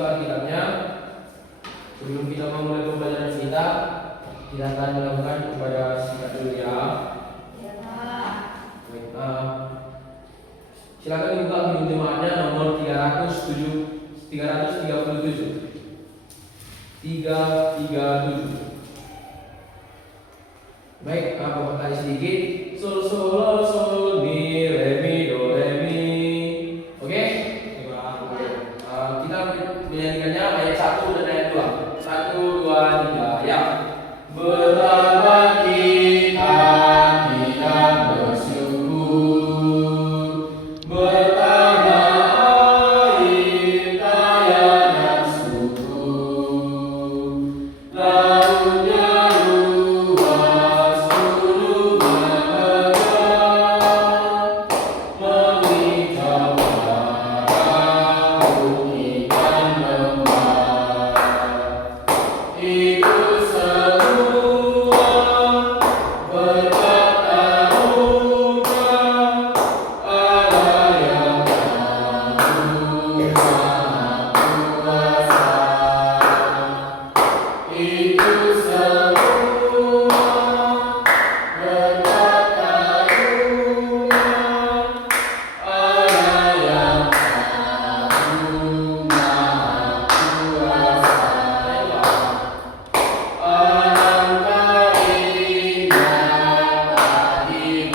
itu Alkitabnya. Sebelum kita memulai pembelajaran kita akan melakukan kepada singkat dulu ya. Baik, silakan dibuka Bibul jemaatnya nomor 337. 337. Baik, Bapak tanya sedikit. Sol sol la sol mi re mi do re mi. Oke? Kita menyanyikannya ayat 1 dan ayat 2. 1 2 3 ya. Betapa kita bersyukur, betapa air kaya dan subur, lautnya luas, gunungnya megah, memijau bara, bumi dan lembah. Itu semua berkat anugerah Allah yang agung maha kuasa. Itu semua berkat anugerah Allah yang agung maha kuasa. Alangkah indah bagi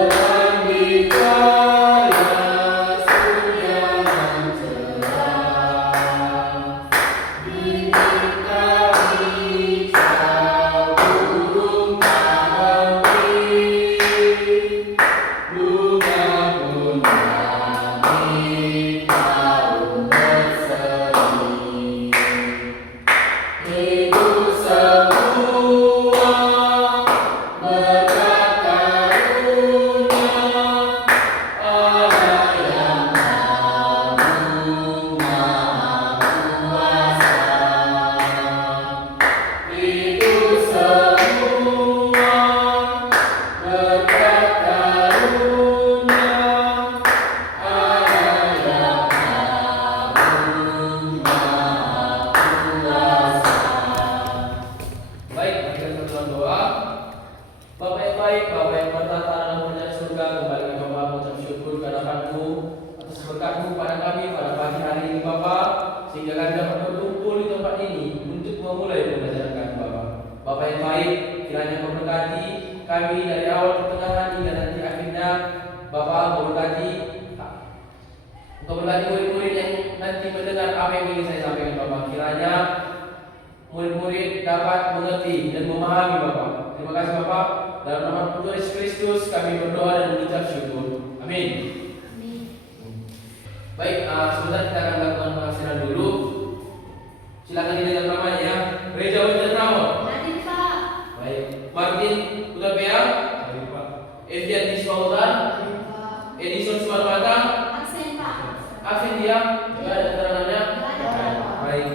mereka berbagi karya surya yang cerah, diminta hijau burung tak henti, bunga pun nyanyi, daun berseri. Itu semua berkat karunia Allah yang agung maha kuasa. Itu semua berkat karunia Allah yang agung maha kuasa. Baik, akhirnya kita doa. Bapak yang baik, Bapak yang bertata dalam kerajaan surga, kembali kami mengucap syukur kehadapan-Mu atas berkat-Mu pada kami pada pagi hari ini Bapak, sehingga kami dapat berkumpul di tempat ini untuk memulai pembelajaran kami Bapak. Bapak yang baik, kiranya memberkati kami dari awal pertengahan hingga nanti akhirnya. Bapak memberkati murid-murid yang nanti mendengar apa yang ingin saya sampaikan Bapak. Kiranya murid-murid dapat mengerti dan memahami Bapak. Terima kasih Bapak. Dalam nama Tuhan Yesus Kristus kami berdoa dan mengucap syukur. Amin. Baik, sebentar kita akan melakukan penghasilan dulu. Silakan didengar namanya ya. Reja Winter Pramono. Hadir Pak. Baik. Martin Putra Pea. Hadir Pak. Evian Dismautan. Hadir Pak. Edison Sumarmata. Absen Pak. Absen dia. Tidak ada keterangannya. Tidak ada, Pak. Baik.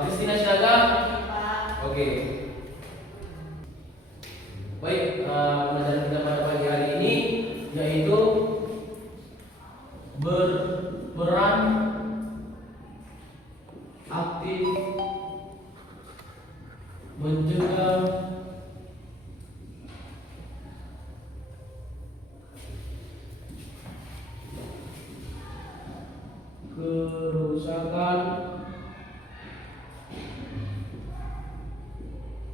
Kristina Sinaga. Hadir Pak. Oke. Baik, pembelajaran kita pada pagi hari ini yaitu berperan aktif mencegah kerusakan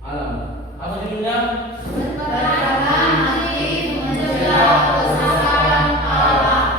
alam. Apa judulnya? Berperan aktif mencegah kerusakan alam.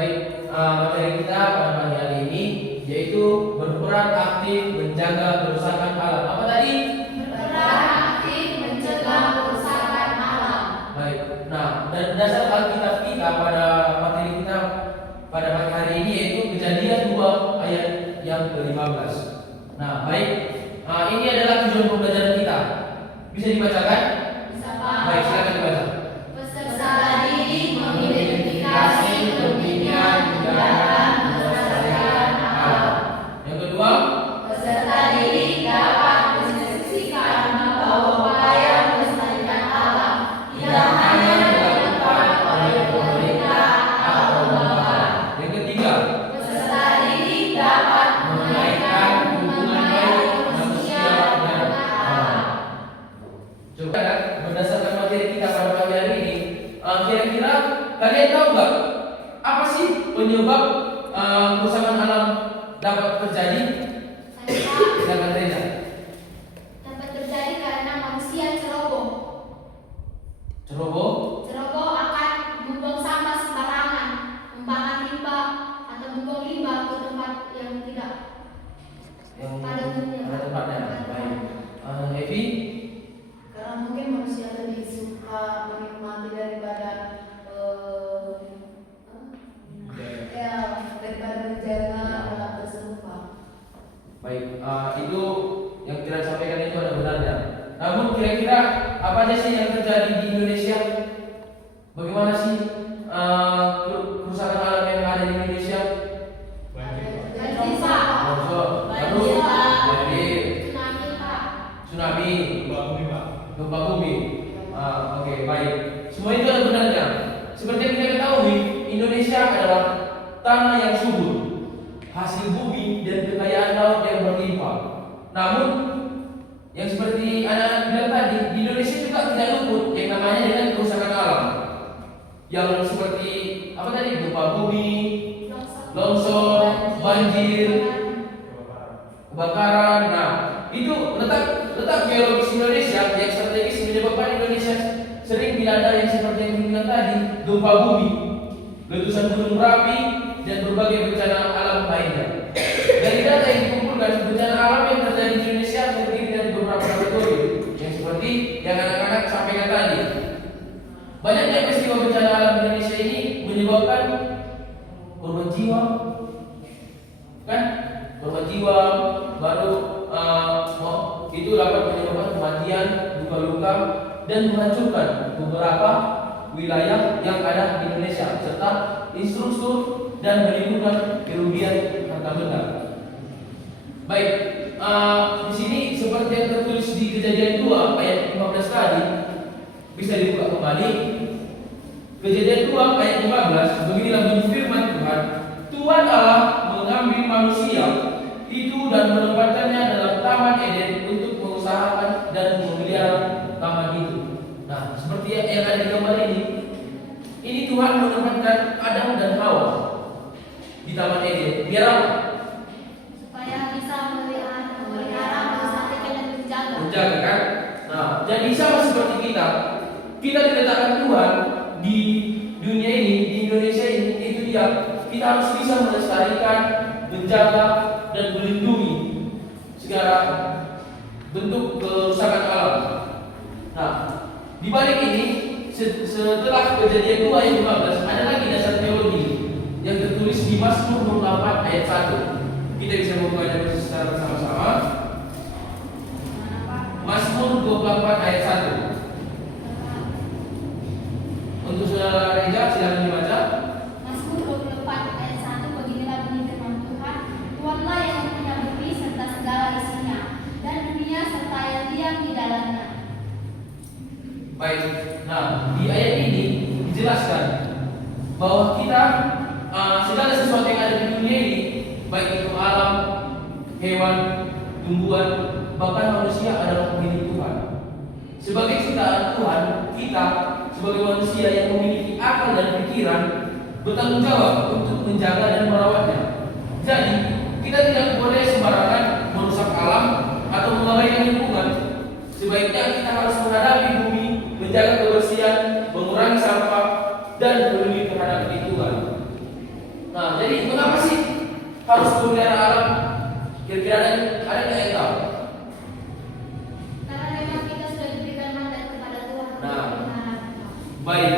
Baik, materi kita pada pagi hari ini yaitu berperan aktif menjaga kerusakan alam. Apa tadi? Berperan aktif mencegah kerusakan alam. Baik. Nah, dan dasar Alkitab kita pada materi kita pada pagi hari ini yaitu Kejadian 2 ayat yang ke-15. Nah, baik. Ini adalah tujuan pembelajaran kita. Bisa dibacakan? Bisa, Pak. Baik, silakan dibaca. Peserta didik mengidentifikasi kepentingan menjaga melestarikan alam. Yang kedua, Peserta didik dapat mendefinisikan bahwa upaya melestarikan alam tidak hanya dilakukan oleh pemerintah atau lembaga. yang ketiga, Peserta didik dapat mengaitkan hubungan baik manusia dan alam. coba kan, berdasarkan materi kita pada pagi hari ini, kira-kira kalian tahu nggak apa sih penyebab kerusakan alam dapat terjadi? Silakan Reza. Dapat terjadi karena manusia ceroboh. Ceroboh. Ceroboh akan membuang sampah sembarangan, membakar limbah atau membuang limbah ke tempat yang tidak Yang pada umumnya. pada tempatnya. Baik. Evi. Karena mungkin manusia lebih suka menikmati daripada daripada menjaga alam tersebut, Pak. Baik. Itu yang kalian sampaikan itu ada benarnya. Namun kira-kira apa aja sih yang terjadi di Indonesia? Bagaimana sih kerusakan alam yang ada di Indonesia? Banjir, Pak. Longsor, Banjir, terus Pak. banjir, Tsunami, Pak. tsunami, gempa bumi. Oke, baik. Semua itu ada benarnya. Seperti yang kita ketahui, Indonesia adalah tanah yang subur, hasil bumi dan kekayaan laut yang berlimpah. Namun, yang seperti anak-anak bilang tadi, di Indonesia juga tidak luput yang namanya dengan kerusakan alam. Yang seperti apa tadi? Gempa bumi, longsor, banjir, kebakaran. Nah, itu letak geologis Indonesia yang strategis menyebabkan Indonesia sering dilanda yang seperti yang dibilang tadi, gempa bumi, letusan gunung berapi, dan berbagai bencana alam lainnya. Dari data yang dikumpulkan, bencana alam yang terjadi di Indonesia terdiri dari beberapa kategori, yang seperti yang anak-anak sampaikan tadi. Banyaknya peristiwa bencana alam di Indonesia ini menyebabkan korban jiwa, kan? Korban jiwa baru itu dapat menyebabkan kematian, luka-luka, dan menghancurkan beberapa wilayah yang ada di Indonesia serta infrastruktur dan menimbulkan kerugian harta benda. Baik, di sini seperti yang tertulis di Kejadian 2 ayat 15 tadi, bisa dibuka kembali. Kejadian 2 ayat 15, beginilah bunyi firman Tuhan. Tuhan Allah mengambil manusia itu dan menempatkannya dalam Taman Eden untuk mengusahakan dan memelihara taman itu. Nah, seperti yang ada di gambar ini Tuhan menempatkan Adam dan Hawa di Taman Eden. Biar apa? Supaya bisa memelihara, melestarikan dan menjaga. Menjaga, kan? Nah, jadi sama seperti kita diletakkan Tuhan di dunia ini, di Indonesia ini, itu dia. Kita harus bisa melestarikan, menjaga, dan melindungi segala bentuk kerusakan alam. Nah, di balik ini setelah Kejadian 2 ayat 15 ada lagi dasar teologi yang tertulis di Mazmur 24 ayat 1. Kita bisa membacanya secara bersama-sama. Mazmur 24 ayat 1. Untuk saudara Reza silakan dibaca. Mazmur 24 ayat 1, beginilah bunyi firman Tuhan. Tuhanlah yang mempunyai bumi serta segala isinya, dan dunia serta yang diam di dalamnya. Baik, nah di ayat ini dijelaskan bahwa kita segala sesuatu yang ada di dunia ini, baik itu alam, hewan, tumbuhan, bahkan manusia adalah milik Tuhan. Sebagai ciptaan Tuhan, kita sebagai manusia yang memiliki akal dan pikiran bertanggung jawab untuk menjaga dan merawatnya. Jadi kita tidak boleh sembarangan merusak alam atau mengabaikan lingkungan. Sebaiknya kita harus menghadapi bumi, menjaga kebersihan, mengurangi sampah, dan peduli terhadap lingkungan. Nah, jadi mengapa sih harus memelihara alam? Kira-kira ada nggak yang tahu? Karena memang kita sudah diberikan mandat kepada Tuhan untuk Nah. memelihara. Baik.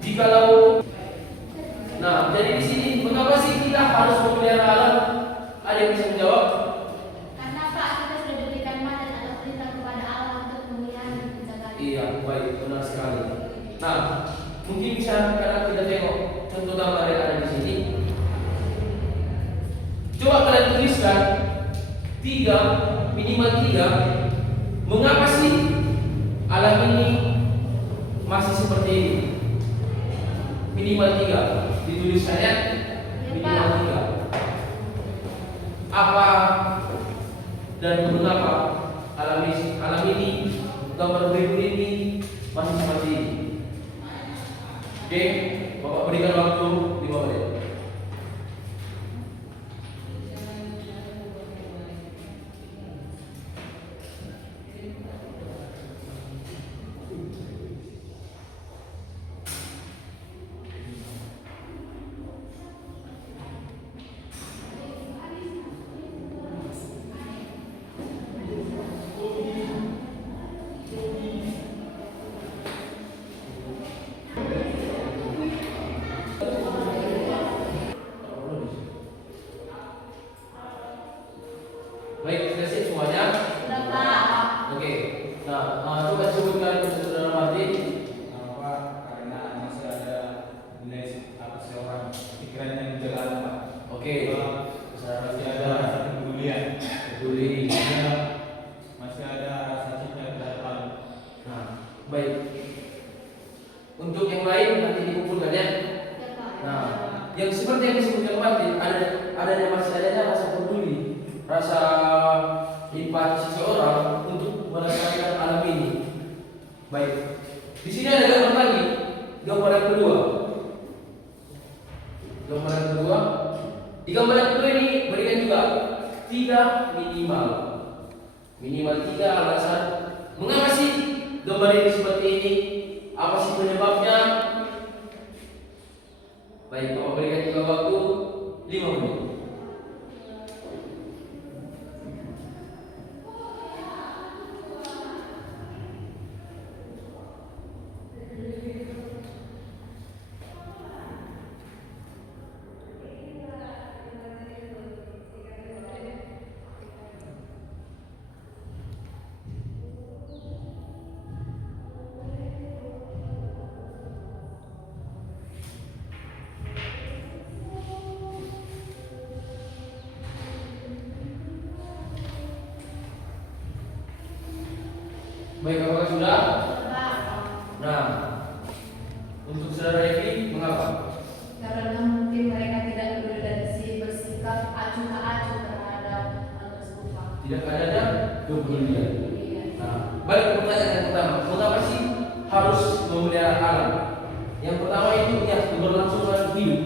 Jikalau jadi di sini mengapa sih kita harus memelihara alam? Ada yang bisa menjawab? Karena Pak, kita sudah diberikan mandat atau perintah kepada Allah untuk memelihara dan menjaga. Iya, baik, benar sekali. Nah, mungkin bisa karena kita tengok contoh gambar yang ada di sini. Coba kalian tuliskan minimal tiga. Mengapa sih alam ini masih seperti ini? Minimal tiga. Dituliskan ya. Minimal tiga. Apa dan mengapa alam ini gambar berikut ini masih seperti ini? Oke, Bapak berikan waktu 5 menit. Baik, selesai semuanya. Sudah Pak. Oke. Nah, coba sebutkan untuk saudara Martin. Kenapa? Karena masih ada nilai apa sih orang pikiran yang jalan Pak. Oke. Saya masih ada rasa kepedulian. Peduli. Masih ada rasa cinta kedatangan. Nah, baik. Untuk yang lain nanti dikumpulkan ya. Ya Pak. Nah, yang seperti yang disebutkan Martin, masih adanya rasa peduli, rasa empati seseorang untuk melestarikan alam ini. Baik. Di sini ada gambar lagi, gambar yang kedua. Gambar yang kedua. Di gambar yang kedua ini berikan juga 3 minimal. Minimal 3 alasan. Mengapa sih gambar ini seperti ini? Apa sih penyebabnya? Baik, Bapak berikan juga waktu 5 menit. Baik, apakah sudah? Pak. Nah, untuk saudara Evi, mengapa? Karena mungkin mereka tidak peduli dan bersikap acuh tak acuh terhadap hal tersebut Pak. Tidak adanya kepedulian. Iya. Nah, balik ke pertanyaan yang pertama, mengapa sih harus memelihara alam? Yang pertama itu ya keberlangsungan hidup.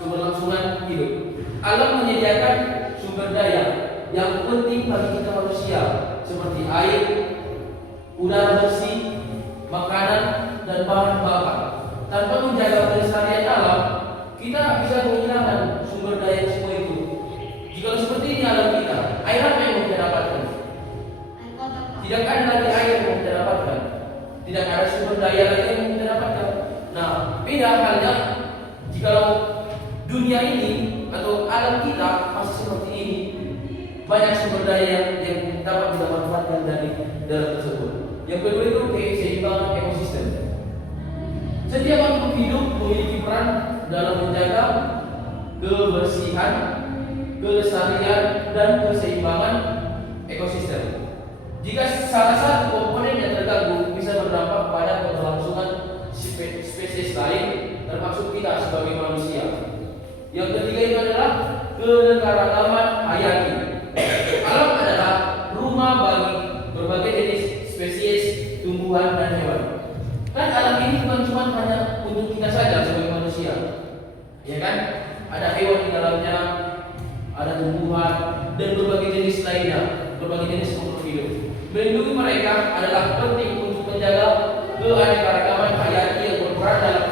Keberlangsungan hidup. Alam menyediakan sumber daya yang penting bagi kita manusia seperti air, udara bersih, makanan, dan bahan bakar. Tanpa menjaga kelestarian alam, kita bisa kehilangan sumber daya semua itu. Jika seperti ini alam kita, air apa yang kita dapatkan? Air kotor Pak. Tidak ada lagi air yang kita dapatkan. Tidak ada sumber daya lagi yang kita dapatkan. Nah, beda halnya jika dunia ini atau alam kita masih seperti ini, banyak sumber daya yang dapat kita manfaatkan dari dalam tersebut. Yang kedua itu keseimbangan ekosistem. Setiap makhluk hidup memiliki peran dalam menjaga kebersihan, kelestarian, dan keseimbangan ekosistem. Jika salah satu komponen yang terganggu bisa berdampak pada keberlangsungan spesies lain, termasuk kita sebagai manusia. Yang ketiga itu adalah keanekaragaman hayati. Alam adalah rumah bagi berbagai jenis spesies tumbuhan dan hewan. Kan alam ini bukan cuma hanya untuk kita saja sebagai manusia, ya kan? Ada hewan di dalamnya, ada tumbuhan dan berbagai jenis lainnya, berbagai jenis makhluk hidup. Melindungi mereka adalah penting untuk menjaga keanekaragaman hayati yang berperan dalam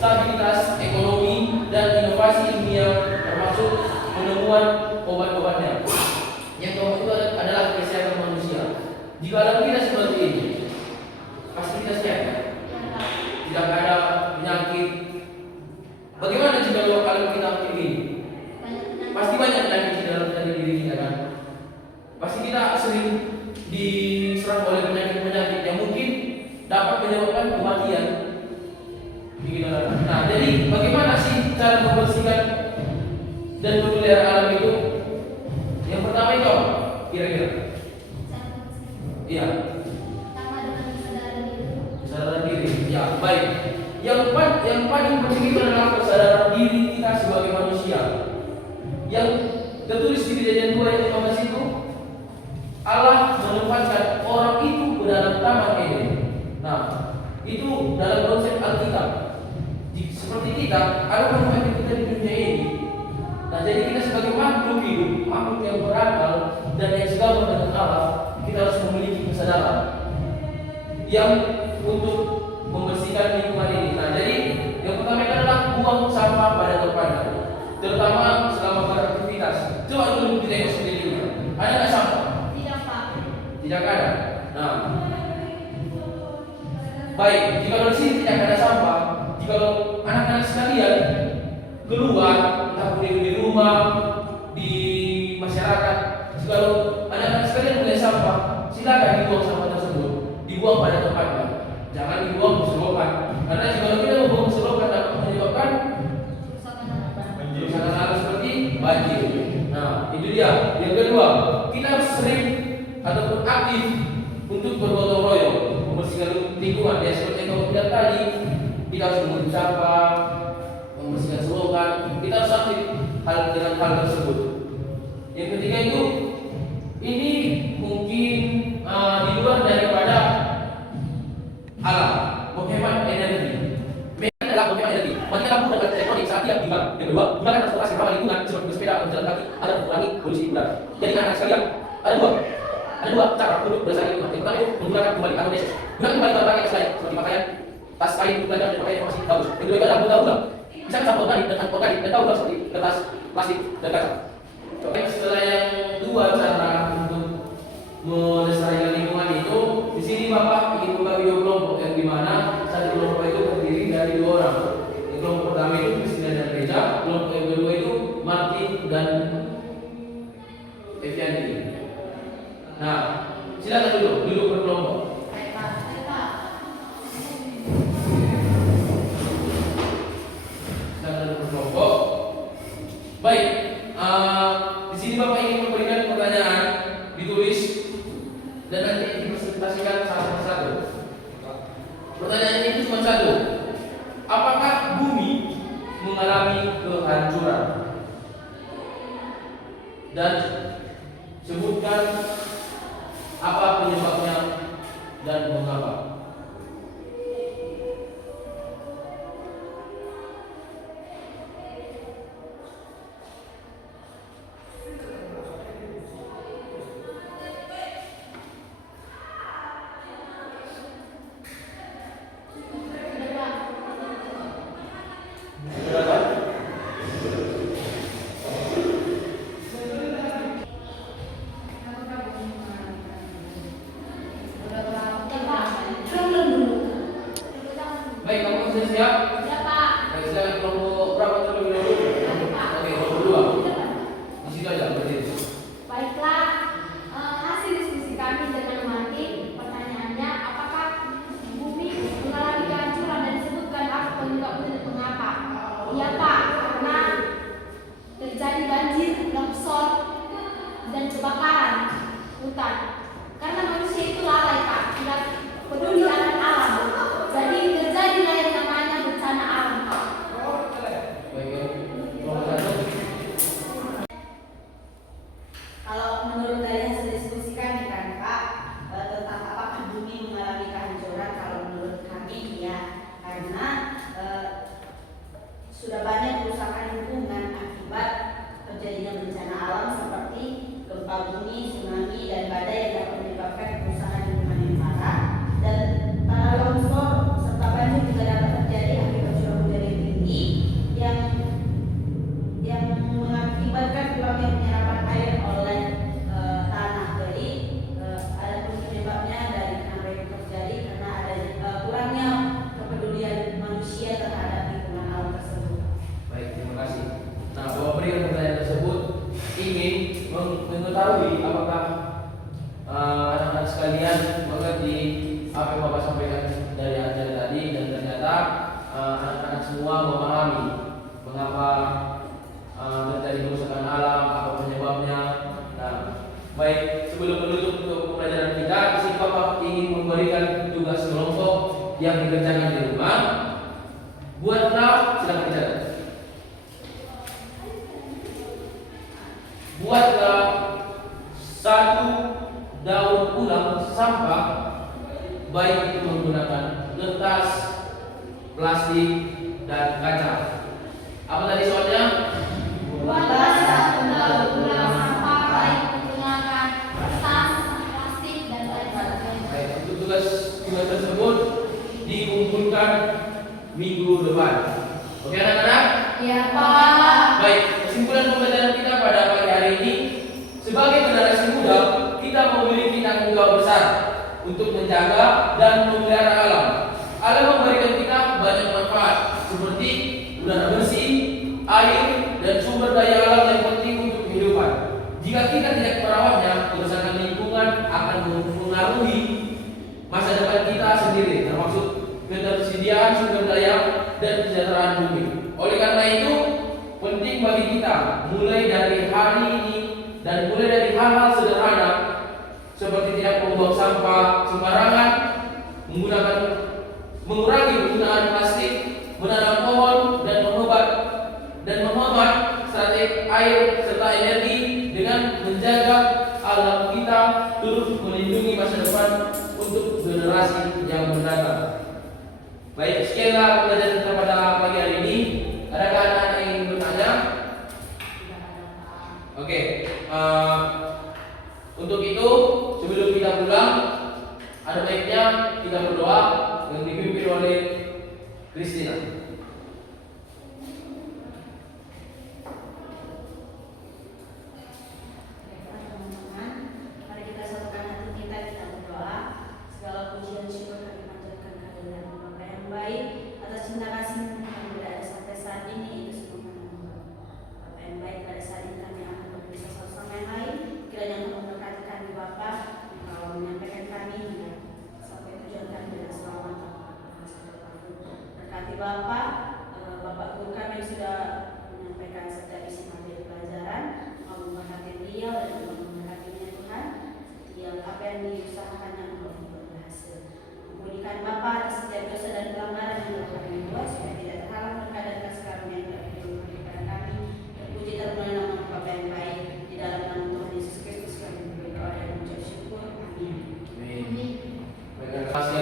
stabilitas ekonomi dan inovasi ilmiah termasuk penemuan obat-obatnya. Yang keempat itu adalah kesehatan manusia. Jika alam kita seperti ini, pasti kita sehat, tidak ada penyakit. Bagaimana jika alam kita seperti ini? Pasti banyak penyakit di dalam diri kita kan. Pasti kita sering diserang oleh penyakit-penyakit yang mungkin dapat menyebabkan kematian. Nah, jadi bagaimana sih cara membersihkan dan memelihara alam itu? Yang pertama itu apa? Kira-kira? Iya. Kesadaran diri. Ya, baik. Yang paling penting itu adalah kesadaran diri kita sebagai manusia. Yang tertulis di Kejadian 2 ayat 15 itu, Allah menempatkan orang itu ke dalam taman Eden. Nah, itu dalam konsep Alkitab. Seperti kita, Allah menempatkan kita di dunia ini. Nah, jadi kita sebagai makhluk hidup, makhluk yang berakal dan yang segala dengan Allah, kita harus memiliki kesadaran yang untuk membersihkan lingkungan ini. Nah, jadi yang pertama adalah buang sampah pada tempatnya, terutama selama beraktivitas. Coba dulu kita yang sendiri. Ada nggak sampah? Tidak, Pak. Tidak ada. Nah, baik. Jika di sini tidak ada sampah, jika anak-anak sekalian keluar, entah di rumah, di masyarakat, jika anak-anak sekalian punya sampah, silakan dibuang sampah tersebut, dibuang pada tempatnya. Jangan dibuang ke selokan, karena jika kita membuang ke selokan dapat menyebabkan kerusakan alam seperti banjir. Nah, itu dia. Yang kedua, kita harus sering ataupun aktif untuk bergotong royong membersihkan lingkungan. Ya, seperti yang kamu bilang tadi, kita harus mengumpulkan sampah, membersihkan selokan. Kita harus aktif dengan hal tersebut. Yang ketiga itu, ini mungkin di luar daripada alam, menghemat energi. Memang adalah menghemat energi. Matikan lampu dan elektronik saat tidak digunakan. Yang kedua, gunakan transportasi ramah lingkungan seperti bersepeda atau berjalan kaki agar mengurangi polusi udara. Jadi anak sekalian, ada dua cara untuk bersaing lingkungan. Yang pertama itu menggunakan kembali atau recycle. Gunakan kembali barang yang lain seperti pakaian, tas kain, belanja dan pakaian yang masih bagus. Yang kedua adalah daur-ulang. Misalkan sampah organik dan anorganik dan daur-ulang seperti kertas, plastik dan kaca. Setelah yang dua cara untuk melestarikan lingkungan itu, di sini Bapak ingin membagi dua kelompok, yang dimana satu kelompok itu terdiri dari dua orang. Yang kelompok pertama itu Kristina dan Reza, kelompok yang kedua itu Martin dan Evianti. Nah, silakan duduk berkelompok. Silakan duduk berkelompok. Baik, di sini Bapak ingin memberikan pertanyaan, ditulis dan nanti dipresentasikan satu persatu. Pertanyaannya itu cuma satu. Apakah bumi mengalami kehancuran? Dan sebutkan apa penyebabnya dan mengapa. Baik, kamu sudah siap? Ya, Pak. Baik, silakan kelompok berapa terlebih dahulu? Oke, kelompok dua. Di situ aja berdiri. Baiklah, hasil diskusi kami dengan Martin, pertanyaannya apakah bumi mengalami kehancuran dan disebutkan apa penyebabnya dan mengapa? Iya, Pak, karena terjadi banjir, longsor, dan kebakaran hutan. Karena manusia itu lalai, Pak, tidak peduli akan alam. Jadi terjadilah yang namanya bencana alam, Pak. anak-anak semua memahami mengapa terjadi kerusakan alam, apa penyebabnya. Nah, baik, sebelum menutup untuk pembelajaran kita, di sini Bapak ingin memberikan tugas kelompok yang dikerjakan di rumah. Buatlah, silakan bicara. Buatlah 1 daur ulang sampah, baik itu menggunakan kertas, plastik, dan kaca. Apa tadi soalnya? Buatlah 1 daur ulang sampah baik menggunakan kertas, plastik, dan lain sebagainya. Baik, untuk tugas tersebut dikumpulkan minggu depan. Oke anak-anak? Ya Pak. Baik, kesimpulan pembelajaran kita pada pagi hari ini, sebagai generasi muda, kita memiliki tanggung jawab besar untuk menjaga dan memelihara alam. Alam memberikan kita banyak manfaat seperti udara bersih, air, dan sumber daya alam yang penting untuk kehidupan. Jika kita tidak merawatnya, kerusakan lingkungan akan mempengaruhi masa depan kita sendiri, termasuk ketersediaan sumber daya dan kesejahteraan bumi. Oleh karena itu, penting bagi kita mulai dari hari ini dan mulai dari hal-hal sederhana seperti tidak membuang sampah sembarangan, mengurangi penggunaan plastik, menanam pohon, dan menghemat strategi air serta energi dengan menjaga alam kita, terus melindungi masa depan untuk generasi yang mendatang. Baik, sekianlah pembelajaran kita pada pagi hari ini. Adakah anak-anak yang ingin bertanya? Oke, untuk itu sebelum kita pulang, ada baiknya kita berdoa yang dipimpin oleh Christina. Teman-teman, mari kita satukan hati kita berdoa. Segala puji dan syukur kami panjatkan kehadirat Bapa yang baik atas cinta kasih yang berada sampai saat ini. Itu semua karena Bapa yang baik. Pada saat ini kami akan berdoa satu sama yang lain. Kiranya Engkau memberkati kami Bapa, Engkau menyampaikan kami sampai tujuan kami dengan selamat. Berkati Bapa, Bapak Guru kami yang sudah menyampaikan setiap isi materi pelajaran. Engkau memberkati beliau dan Engkau memberkatinya Tuhan. Setiap apa yang diusahakannya Engkau berhasil. Ampunikan Bapa atas setiap dosa dan pelanggaran yang telah kami buat, supaya tidak terhalang berkah dan kasih karunia yang telah diberikan kepada kami. Terpuji terpuji nama Bapa yang baik, di dalam nama Tuhan Yesus Kristus kami berdoa dan mengucap syukur. Amin. Amin. Baik, terima kasih